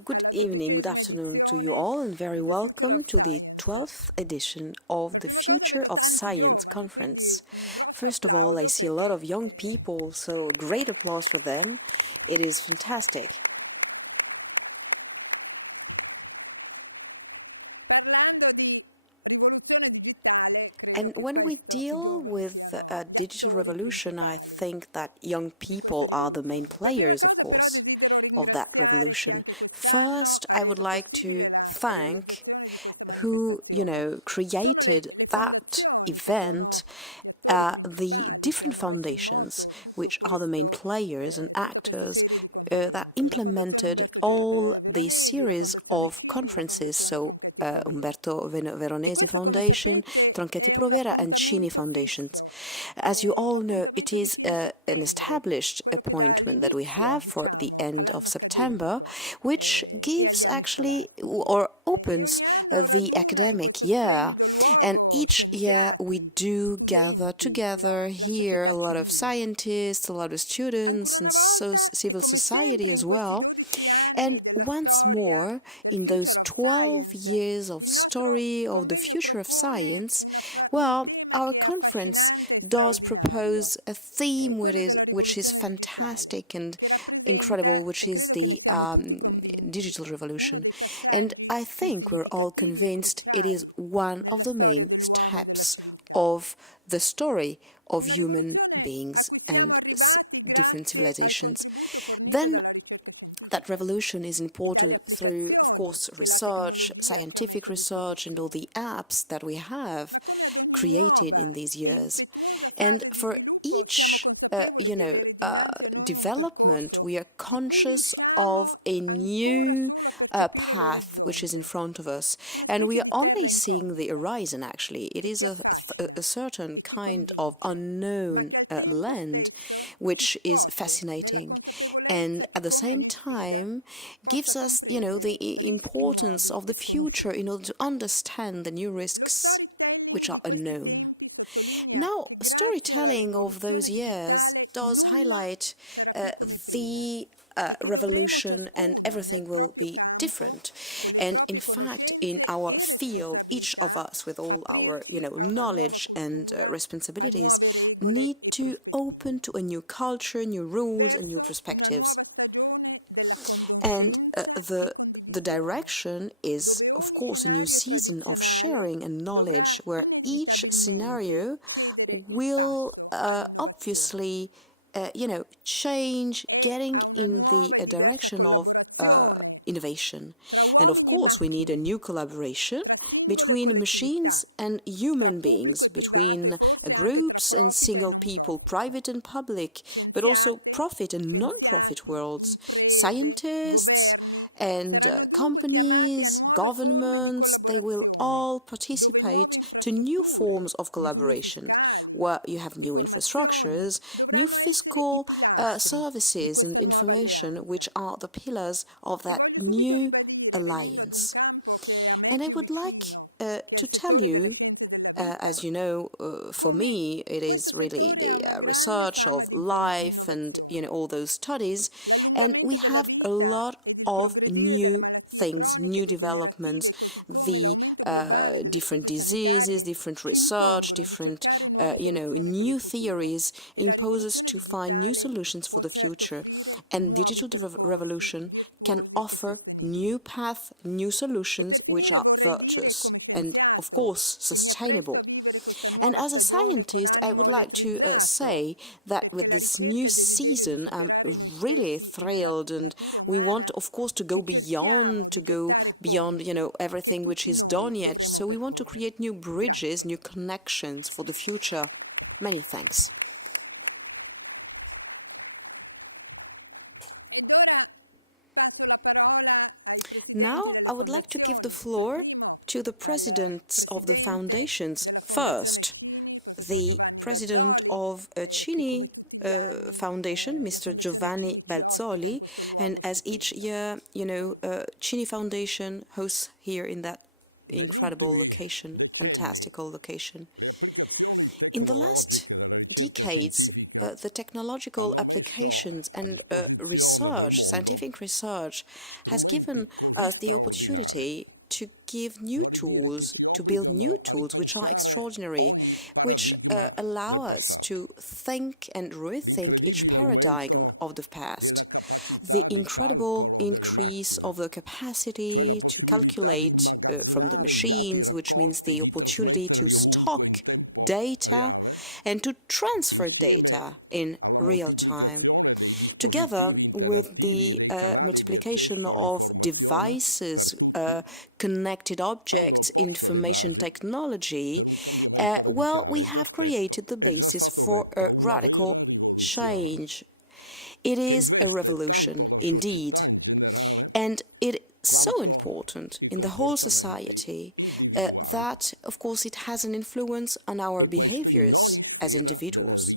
Good evening, good afternoon to you all, and very welcome to the 12th edition of the Future of Science conference. First of all, I see a lot of young people, so great applause for them. It is fantastic. And when we deal with a digital revolution, I think that young people are the main players, of course, of that revolution. First, I would like to thank who created that event, the different foundations, which are the main players and actors that implemented all the series of conferences. So Umberto Veronese Foundation, Tronchetti Provera, and Cini Foundations. As you all know, it is an established appointment that we have for the end of September, which gives actually or opens the academic year. And each year we do gather together here a lot of scientists, a lot of students, and civil society as well. And once more, in those 12 years of story of the future of science, well, our conference does propose a theme which is fantastic and incredible, which is the digital revolution. And I think we're all convinced it is one of the main steps of the story of human beings and different civilizations. Then that revolution is important through, of course, research, scientific research, and all the apps that we have created in these years. And for each development, we are conscious of a new path which is in front of us, and we are only seeing the horizon. Actually, it is a certain kind of unknown land, which is fascinating, and at the same time gives us, the importance of the future in order to understand the new risks which are unknown. Now, storytelling of those years does highlight the revolution, and everything will be different. And in fact, in our field, each of us, with all our knowledge and responsibilities, need to open to a new culture, new rules, and new perspectives. And the direction is, of course, a new season of sharing and knowledge where each scenario will obviously, change, getting in the direction of innovation. And of course, we need a new collaboration between machines and human beings, between groups and single people, private and public, but also profit and non-profit worlds, scientists and companies, governments, they will all participate to new forms of collaboration where you have new infrastructures, new fiscal services and information, which are the pillars of that new alliance. And I would like to tell you, as you know, for me, it is really the research of life and all those studies, and we have a lot of new things, new developments, the different diseases, different research, different new theories impose us to find new solutions for the future, and digital revolution can offer new path, new solutions which are virtuous and, of course, sustainable. And as a scientist, I would like to say that with this new season, I'm really thrilled, and we want, of course, to go beyond, everything which is done yet. So we want to create new bridges, new connections for the future. Many thanks. Now, I would like to give the floor to the presidents of the foundations. First, the president of Cini Foundation, Mr. Giovanni Balzoli, and as each year, Cini Foundation hosts here in that incredible location, fantastical location. In the last decades, the technological applications and research, scientific research, has given us the opportunity to give new tools, to build new tools which are extraordinary, which allow us to think and rethink each paradigm of the past. The incredible increase of the capacity to calculate from the machines, which means the opportunity to stock data and to transfer data in real time, together with the multiplication of devices, connected objects, information technology. Well, we have created the basis for a radical change. It is a revolution indeed, and it is so important in the whole society that, of course, it has an influence on our behaviors as individuals.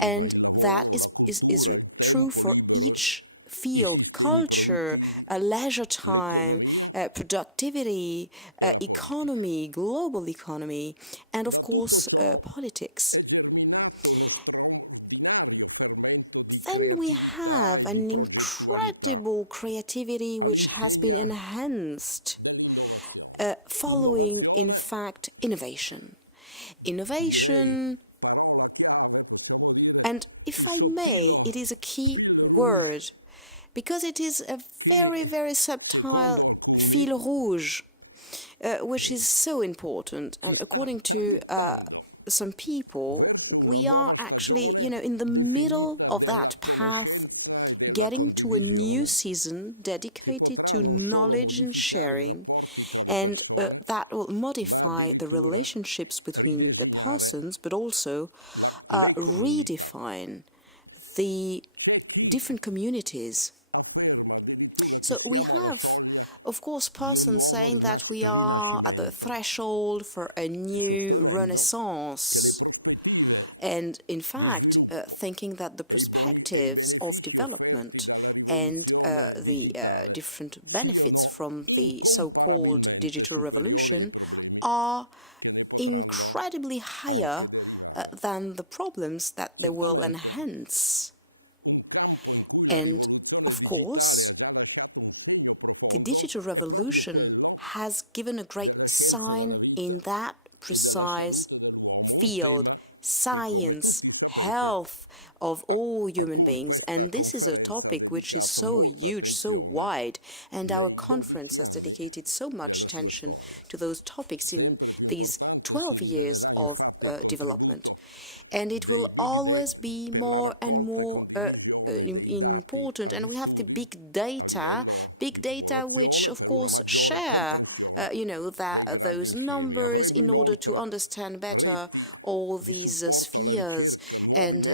And that is true for each field: culture, leisure time, productivity, economy, global economy, and of course, politics. Then we have an incredible creativity which has been enhanced following, in fact, innovation. Innovation, and if I may, it is a key word because it is a very, very subtle fil rouge, which is so important. And according to some people, we are actually, in the middle of that path, getting to a new season dedicated to knowledge and sharing, and that will modify the relationships between the persons, but also redefine the different communities. So we have, of course, persons saying that we are at the threshold for a new renaissance. And in fact, thinking that the perspectives of development and the different benefits from the so-called digital revolution are incredibly higher than the problems that they will enhance. And of course, the digital revolution has given a great sign in that precise field: science, health of all human beings. And this is a topic which is so huge, so wide, and our conference has dedicated so much attention to those topics in these 12 years of development. And it will always be more and more important. And we have the big data which of course share that those numbers in order to understand better all these spheres. And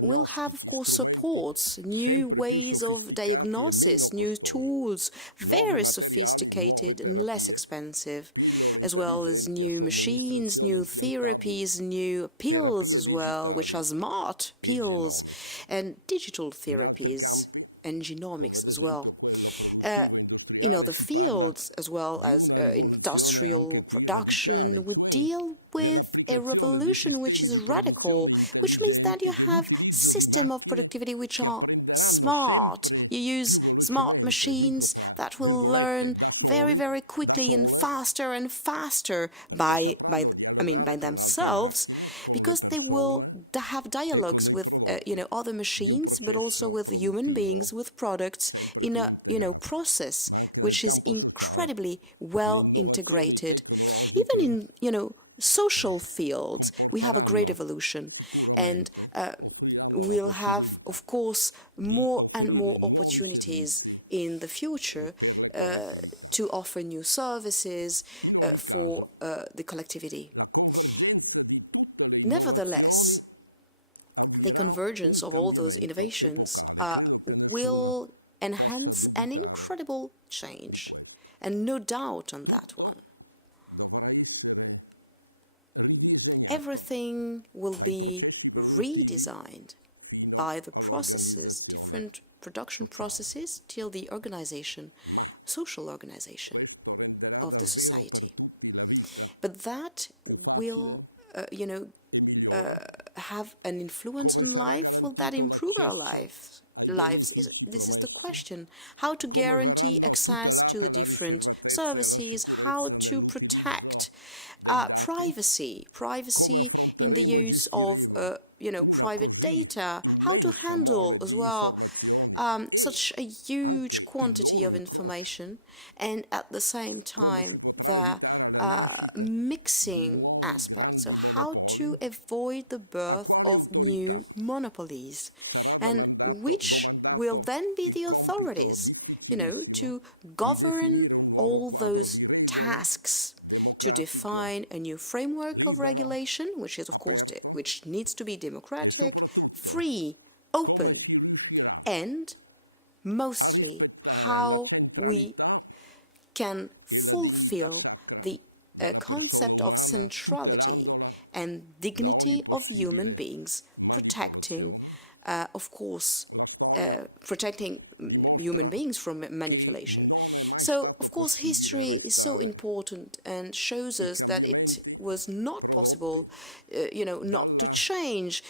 we'll have, of course, supports, new ways of diagnosis, new tools, very sophisticated and less expensive, as well as new machines, new therapies, new pills as well, which are smart pills, and digital therapies and genomics as well. In other fields, as well as industrial production, we deal with a revolution which is radical, which means that you have system of productivity which are smart. You use smart machines that will learn very, very quickly and faster by themselves, because they will have dialogues with other machines, but also with human beings, with products in a process which is incredibly well integrated. Even in social fields, we have a great evolution, and we'll have, of course, more and more opportunities in the future to offer new services for the collectivity. Nevertheless, the convergence of all those innovations will enhance an incredible change, and no doubt on that one. Everything will be redesigned by the processes, different production processes, till the organization, social organization of the society. But that will, have an influence on life? Will that improve our lives? This is the question. How to guarantee access to the different services, how to protect privacy in the use of private data, how to handle as well such a huge quantity of information, and at the same time the mixing aspects. So how to avoid the birth of new monopolies, and which will then be the authorities, to govern all those tasks, to define a new framework of regulation, which is of course which needs to be democratic, free, open, and mostly how we can fulfill the concept of centrality and dignity of human beings, protecting, of course, protecting human beings from manipulation. So, of course, history is so important and shows us that it was not possible, not to change.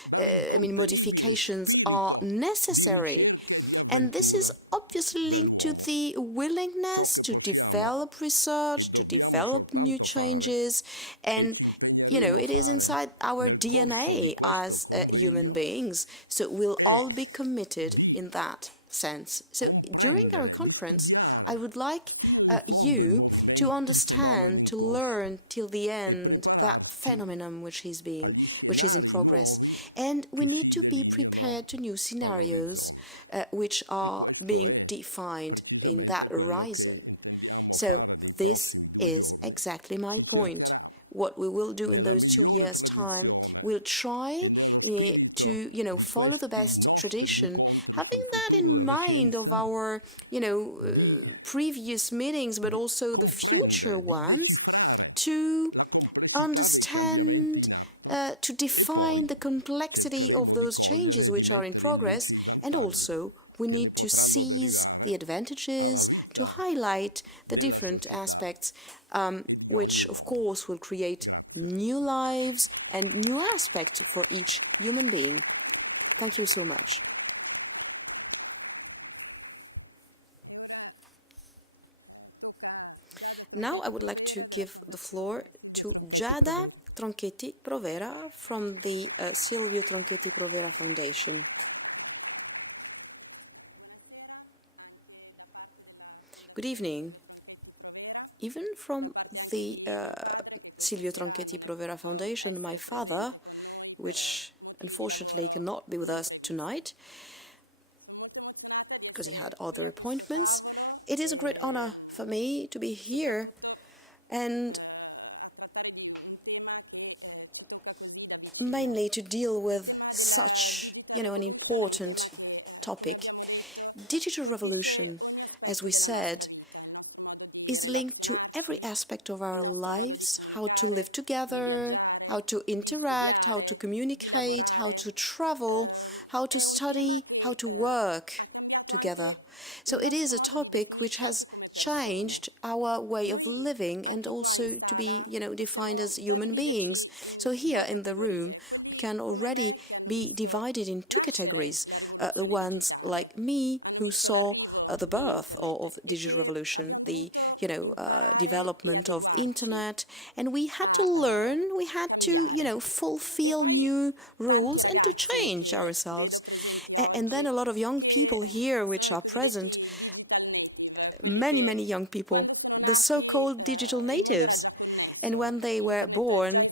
Modifications are necessary. And this is obviously linked to the willingness to develop research, to develop new changes, and it is inside our DNA as human beings. So we'll all be committed in that sense. So during our conference, I would like you to understand, to learn till the end that phenomenon which is in progress, and we need to be prepared to new scenarios which are being defined in that horizon. So this is exactly my point. What we will do in those 2 years' time, we'll try to follow the best tradition, having that in mind of our previous meetings, but also the future ones, to understand, to define the complexity of those changes which are in progress, and also we need to seize the advantages, to highlight the different aspects, which of course will create new lives and new aspects for each human being. Thank you so much. Now I would like to give the floor to Giada Tronchetti Provera from the Silvio Tronchetti Provera Foundation. Good evening. Even from the Silvio Tronchetti Provera Foundation, my father, which unfortunately cannot be with us tonight because he had other appointments, it is a great honor for me to be here and mainly to deal with such, an important topic. Digital revolution, as we said, is linked to every aspect of our lives, how to live together, how to interact, how to communicate, how to travel, how to study, how to work together. So it is a topic which has changed our way of living and also to be, defined as human beings. So here in the room, we can already be divided in two categories. The ones like me who saw the birth of digital revolution, the, development of internet, and we had to learn, we had to, fulfill new rules and to change ourselves. And then a lot of young people here which are present, many young people, the so-called digital natives. And when they were born,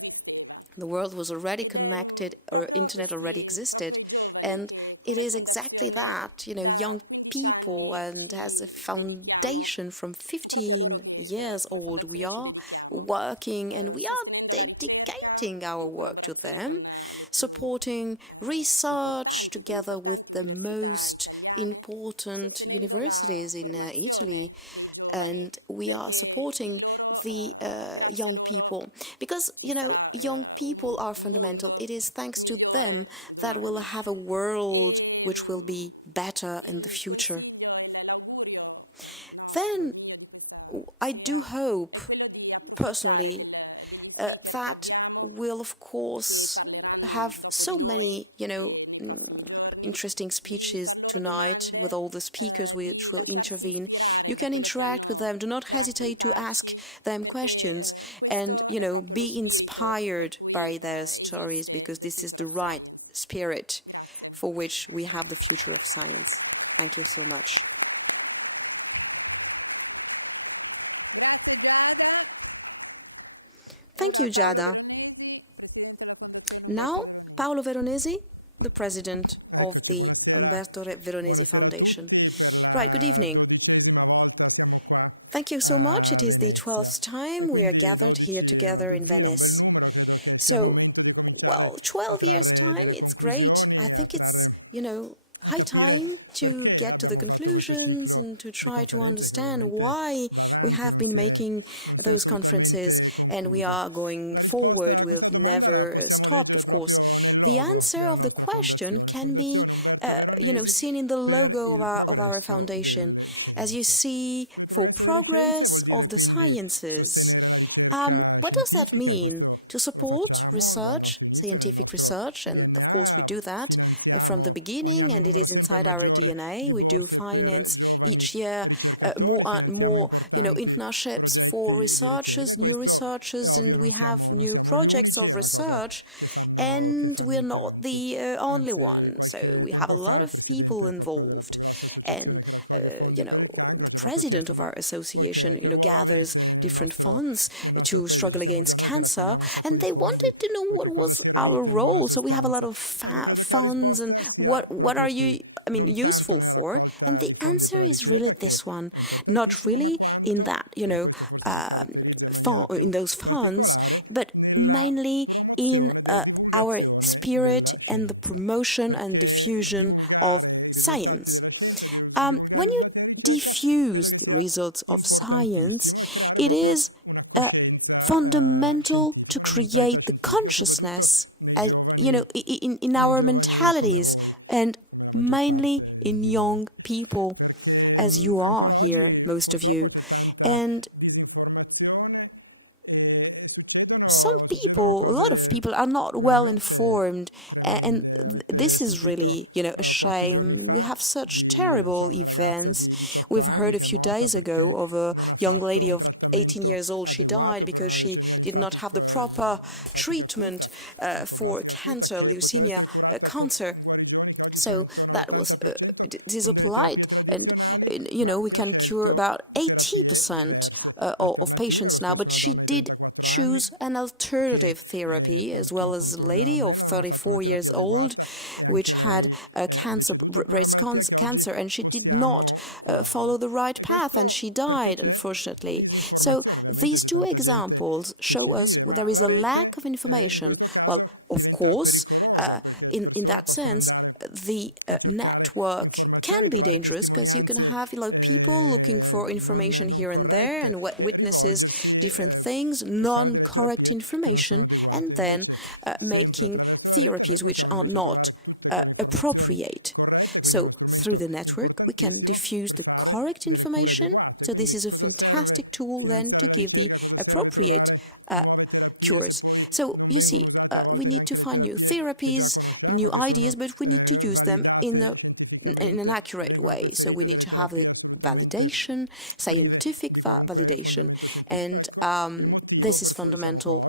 the world was already connected, or internet already existed. And it is exactly that, young people, and as a foundation from 15 years old, we are working and we are dedicating our work to them, supporting research together with the most important universities in Italy, and we are supporting the young people because young people are fundamental. It is thanks to them that we'll have a world which will be better in the future. Then I do hope personally that will, of course, have so many, interesting speeches tonight with all the speakers which will intervene. You can interact with them. Do not hesitate to ask them questions and, be inspired by their stories, because this is the right spirit for which we have the future of science. Thank you so much. Thank you, Giada. Now, Paolo Veronese, the president of the Umberto Veronese Foundation. Right, good evening. Thank you so much. It is the 12th time we are gathered here together in Venice. So, well, 12 years' time, it's great. I think it's, high time to get to the conclusions and to try to understand why we have been making those conferences and we are going forward. We've never stopped, of course. The answer of the question can be, seen in the logo of our foundation. As you see, for progress of the sciences. What does that mean? To support research, scientific research, and of course we do that from the beginning, and it is inside our DNA. We do finance each year more and more, internships for researchers, new researchers, and we have new projects of research, and we're not the only one. So we have a lot of people involved, and the president of our association, gathers different funds to struggle against cancer, and they wanted to know what was our role. So we have a lot of funds, and what are you, useful for? And the answer is really this one, not really in that, in those funds, but mainly in our spirit and the promotion and diffusion of science. When you diffuse the results of science, it is fundamental to create the consciousness, in our mentalities, and mainly in young people, as you are here, most of you. And a lot of people are not well informed, and this is really, a shame. We have such terrible events. We've heard a few days ago of a young lady of 18 years old. She died because she did not have the proper treatment for cancer, leukemia cancer. So that was disapplied, and we can cure about 80% of patients now. But she did choose an alternative therapy, as well as a lady of 34 years old, which had cancer, breast cancer, and she did not follow the right path, and she died, unfortunately. So these two examples show us there is a lack of information. Well, of course, in that sense, the network can be dangerous, because you can have people looking for information here and there, and what witnesses different things, non-correct information, and then making therapies which are not appropriate. So through the network we can diffuse the correct information. So this is a fantastic tool then to give the appropriate cures. So you see, we need to find new therapies, new ideas, but we need to use them in an accurate way. So we need to have the validation, scientific validation, and this is fundamental.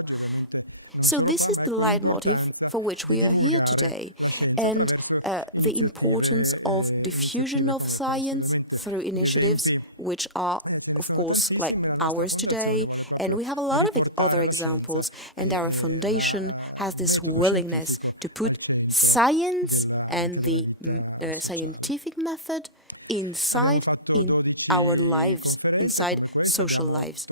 So this is the leitmotif for which we are here today, and the importance of diffusion of science through initiatives which are, of course, like ours today, and we have a lot of other examples, and our foundation has this willingness to put science and the scientific method inside in our lives, inside social lives.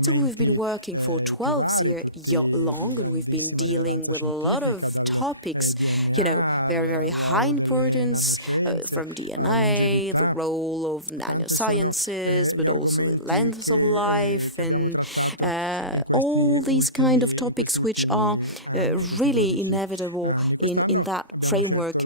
So we've been working for 12 years long, and we've been dealing with a lot of topics, very, very high importance, from DNA, the role of nanosciences, but also the length of life, and all these kind of topics which are really inevitable in that framework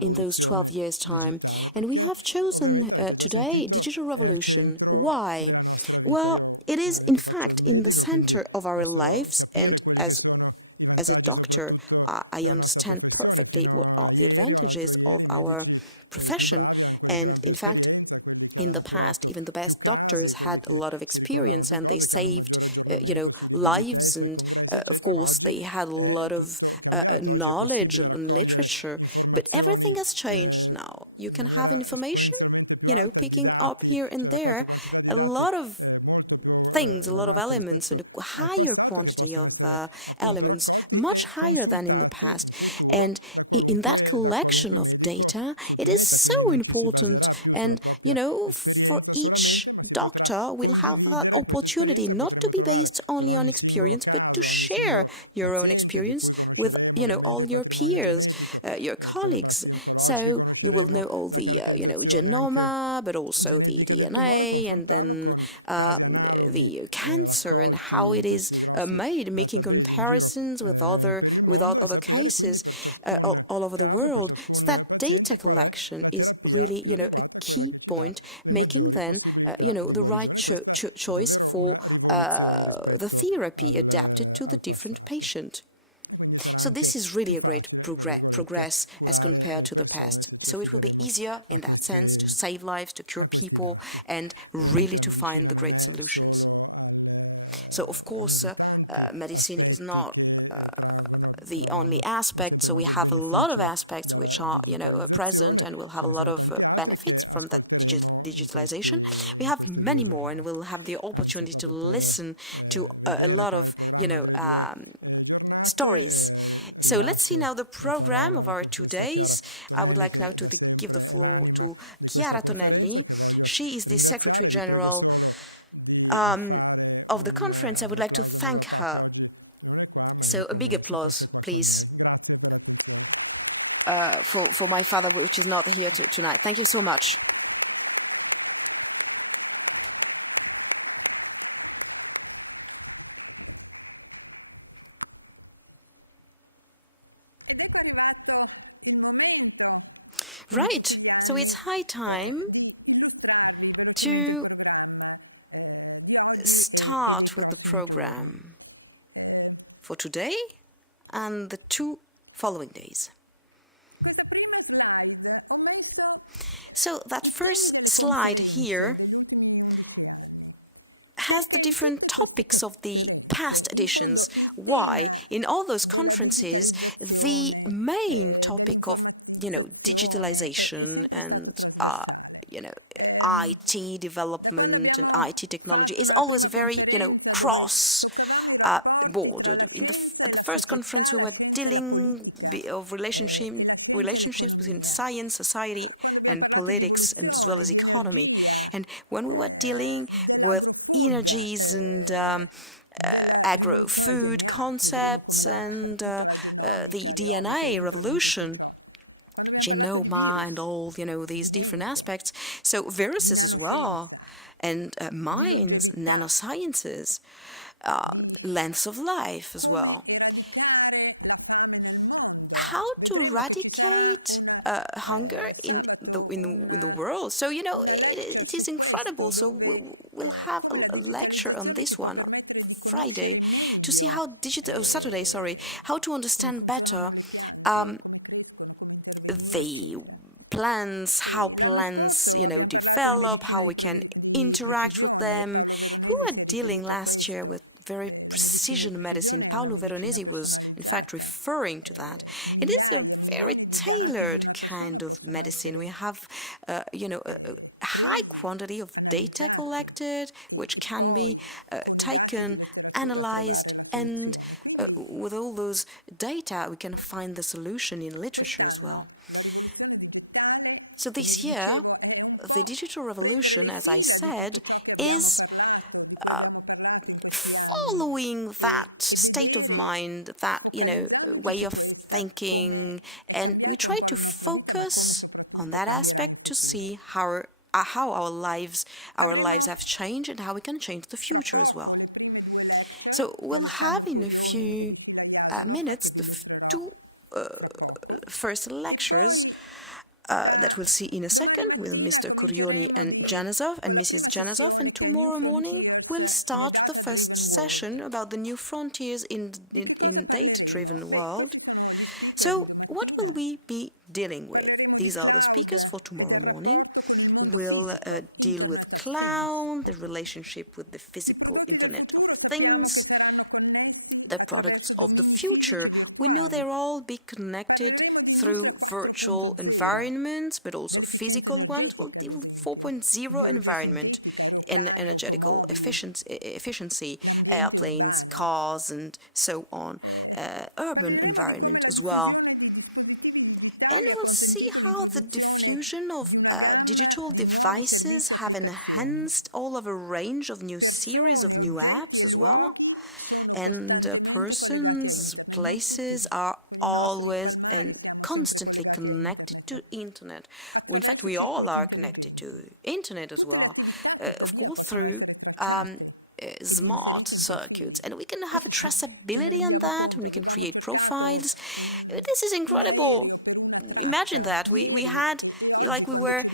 in those 12 years' time. And we have chosen today digital revolution. Why? Well, it is, in fact, in the center of our lives, and as as a doctor, I understand perfectly what are the advantages of our profession. And in fact, in the past, even the best doctors had a lot of experience and they saved, lives. And of course, they had a lot of knowledge and literature. But everything has changed now. You can have information, picking up here and there a lot of things, a lot of elements, and a higher quantity of elements, much higher than in the past. And in that collection of data, it is so important. And, for each doctor will have that opportunity not to be based only on experience, but to share your own experience with, all your peers, your colleagues. So you will know all the, genoma, but also the DNA, and then the cancer and how it is made, making comparisons with other cases all over the world. So that data collection is really, a key point, making then, the right choice for the therapy adapted to the different patient. So this is really a great progress as compared to the past. So it will be easier in that sense to save lives, to cure people, and really to find the great solutions. So of course, medicine is not the only aspect. So we have a lot of aspects which are, present, and will have a lot of benefits from that digitalization. We have many more, and we'll have the opportunity to listen to a lot of, stories. So let's see now the program of our 2 days. I would like now to give the floor to Chiara Tonelli. She is the Secretary General of the conference. I would like to thank her. So a big applause, please, for my father, which is not here tonight. Thank you so much. Right. So it's high time to start with the program for today and the 2 following days. So that first slide here has the different topics of the past editions. Why? In all those conferences, the main topic of, digitalization and, you know, IT development and IT technology is always very, cross bordered. At the first conference, we were dealing of relationships between science, society, and politics, and as well as economy. And when we were dealing with energies and agro-food concepts and the DNA revolution, genoma and all, these different aspects. So viruses as well, and mines, nanosciences, lengths of life as well. How to eradicate hunger in the world. So it is incredible. So we'll have a lecture on this one on Friday to see how Saturday, sorry, how to understand better the plants, how plants, develop, how we can interact with them. We were dealing last year with very precision medicine. Paolo Veronese was, in fact, referring to that. It is a very tailored kind of medicine. We have, a high quantity of data collected, which can be taken, analyzed, and with all those data, we can find the solution in literature as well. So this year, the digital revolution, as I said, is following that state of mind, that, way of thinking, and we try to focus on that aspect to see how our lives have changed and how we can change the future as well. So we'll have in a few minutes the two first lectures that we'll see in a second with Mr. Curioni and Janazov and Mrs. Janazov. And tomorrow morning we'll start the first session about the new frontiers in data-driven world. So what will we be dealing with? These are the speakers for tomorrow morning. We'll deal with cloud, the relationship with the physical Internet of Things, the products of the future. We know they'll all be connected through virtual environments, but also physical ones. We'll deal with 4.0 environment and energetical efficiency, airplanes, cars, and so on, urban environment as well. And we'll see how the diffusion of digital devices have enhanced all of a range of new series of new apps as well. And persons, places are always and constantly connected to internet. In fact, we all are connected to internet as well, of course, through smart circuits, and we can have a traceability on that, and we can create profiles. This is incredible. Imagine that we had, like, we were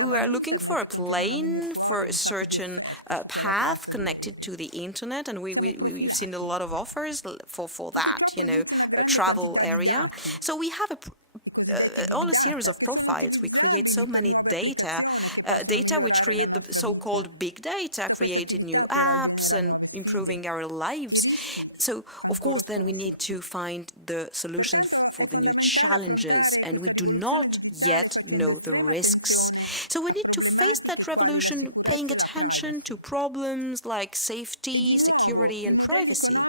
looking for a plane for a certain path connected to the internet, and we've seen a lot of offers for that, travel area. So we have all a series of profiles. We create so many data which create the so-called big data, creating new apps and improving our lives. So, of course, then we need to find the solution for the new challenges, and we do not yet know the risks. So we need to face that revolution, paying attention to problems like safety, security, and privacy.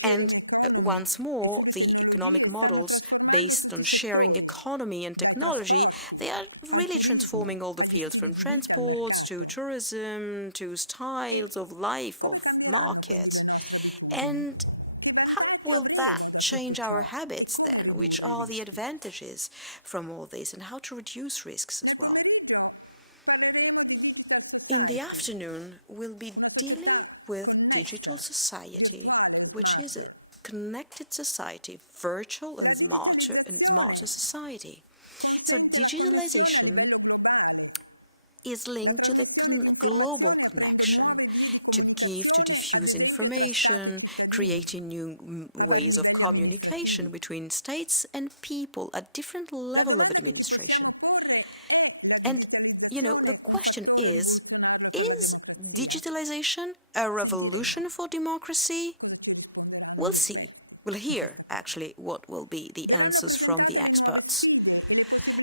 And once more, the economic models based on sharing economy and technology, they are really transforming all the fields, from transports to tourism to styles of life, of market. And how will that change our habits then? Which are the advantages from all this, and how to reduce risks as well? In the afternoon, we'll be dealing with digital society, which is a connected society, virtual and smarter society. So digitalization is linked to the global connection, to diffuse information, creating new ways of communication between states and people at different level of administration. And the question is digitalization a revolution for democracy? We'll see. We'll hear, actually, what will be the answers from the experts.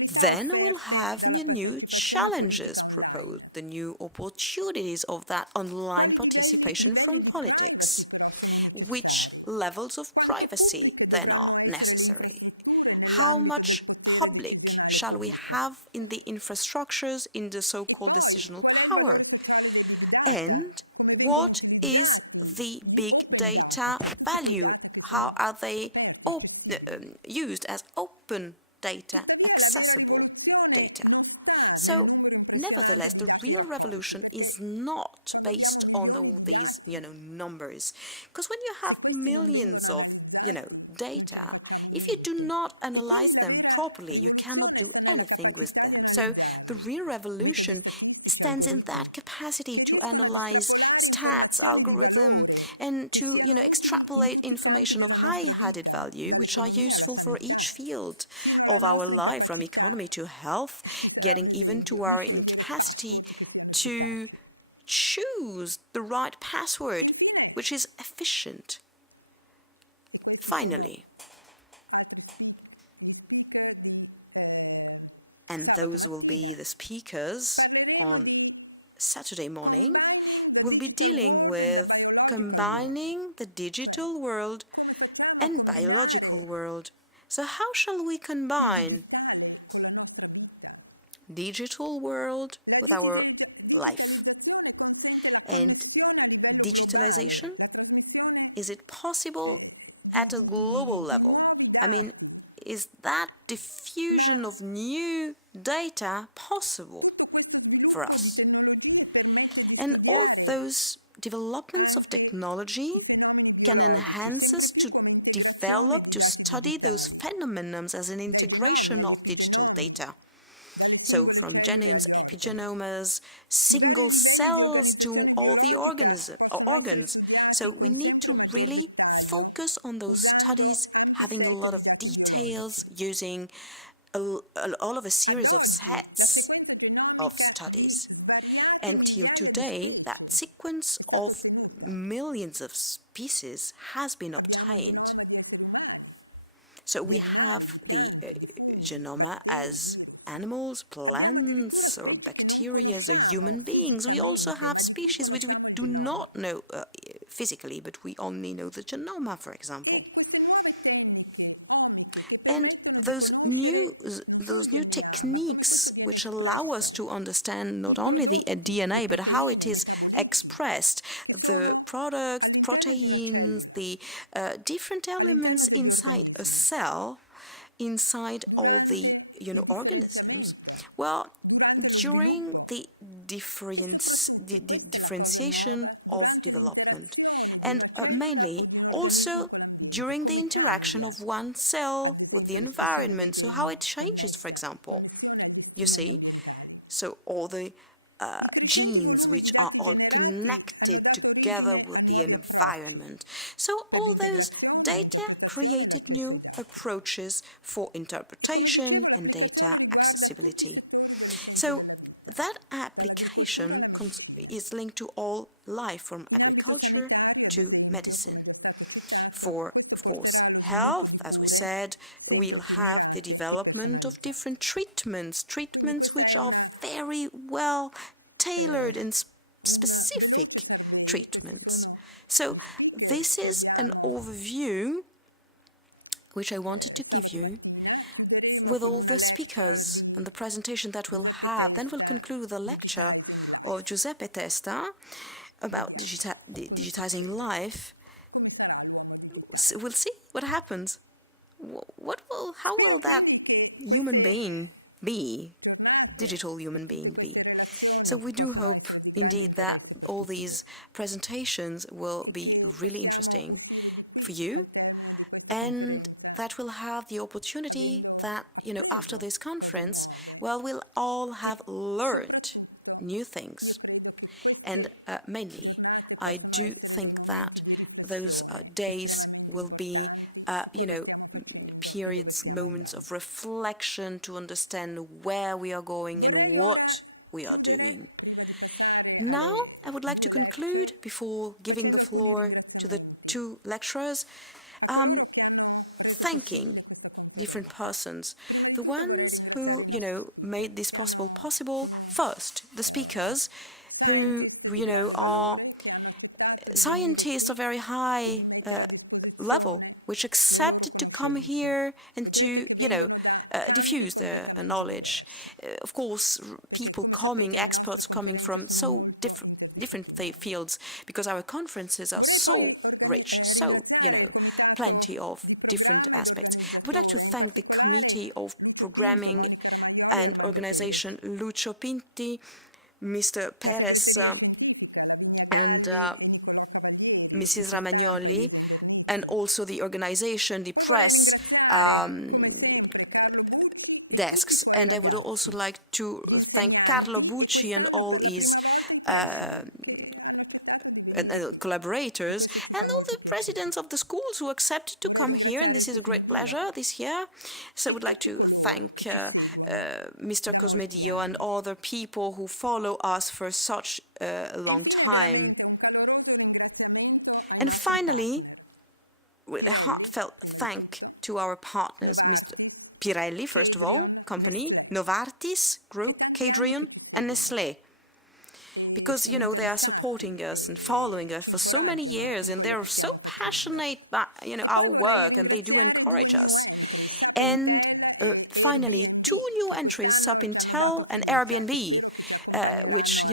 Then we'll have the new challenges proposed, the new opportunities of that online participation from politics. Which levels of privacy then are necessary? How much public shall we have in the infrastructures, in the so-called decisional power? And what is the big data value? How are they used as open data, accessible data? So, nevertheless, the real revolution is not based on all these, numbers. Because when you have millions of data, if you do not analyze them properly, you cannot do anything with them. So the real revolution stands in that capacity to analyze stats, algorithm, and to extrapolate information of high added value, which are useful for each field of our life, from economy to health, getting even to our incapacity to choose the right password, which is efficient. Finally, and those will be the speakers on Saturday morning, we'll be dealing with combining the digital world and biological world. So how shall we combine digital world with our life? And digitalization, is it possible at a global level? I mean, is that diffusion of new data possible for us? And all those developments of technology can enhance us to develop, to study those phenomena as an integration of digital data. So from genomes, epigenomes, single cells to all the organism or organs. So we need to really focus on those studies, having a lot of details, using all of a series of sets of studies. Until today, that sequence of millions of species has been obtained. So we have the genome as animals, plants, or bacteria, or human beings. We also have species which we do not know physically, but we only know the genome, for example. And those new techniques which allow us to understand not only the DNA but how it is expressed, the products, proteins, the different elements inside a cell, inside all the organisms. Well, during the differentiation of development, and mainly also during the interaction of one cell with the environment, so how it changes, for example, you see, so all the genes which are all connected together with the environment. So all those data created new approaches for interpretation and data accessibility. So that application is linked to all life, from agriculture to medicine. For, of course, health, as we said, we'll have the development of different treatments which are very well tailored and specific treatments. So this is an overview which I wanted to give you with all the speakers and the presentation that we'll have. Then we'll conclude with a lecture of Giuseppe Testa about digitizing life. We'll see what happens. How will that human being be, digital human being be? So we do hope indeed that all these presentations will be really interesting for you, and that we'll have the opportunity that, after this conference, well, we'll all have learned new things. And mainly, I do think that those days will be, periods, moments of reflection to understand where we are going and what we are doing. Now, I would like to conclude before giving the floor to the two lecturers, thanking different persons, the ones who, made this possible. First, the speakers who, are scientists of very high level, which accepted to come here and to, diffuse their knowledge. Of course, experts coming from so different fields, because our conferences are so rich, so, plenty of different aspects. I would like to thank the Committee of Programming and Organization, Lucio Pinti, Mr. Perez, and Mrs. Ramagnoli, and also the organization, the press desks. And I would also like to thank Carlo Bucci and all his collaborators, and all the presidents of the schools who accepted to come here, and this is a great pleasure this year. So I would like to thank Mr. Cosmedio and other people who follow us for such a long time. And finally, with a heartfelt thank to our partners, Mr. Pirelli, first of all, company, Novartis Group, Cadrion, and Nestlé. Because, they are supporting us and following us for so many years, and they're so passionate about, our work, and they do encourage us. And finally, two new entries, Supintel and Airbnb, which,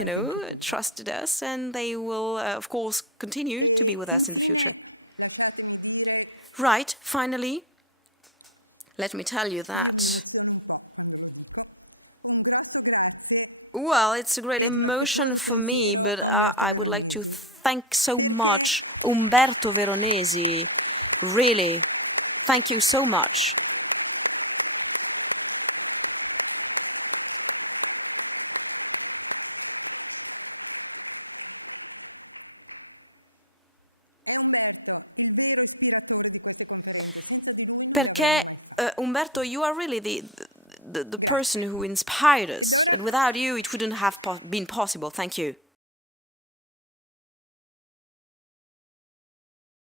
trusted us, and they will, of course, continue to be with us in the future. Right, finally, let me tell you that, well, it's a great emotion for me, but I would like to thank so much Umberto Veronese. Really, thank you so much. perché Umberto, you are really the person who inspired us, and without you, it wouldn't have been possible. Thank you.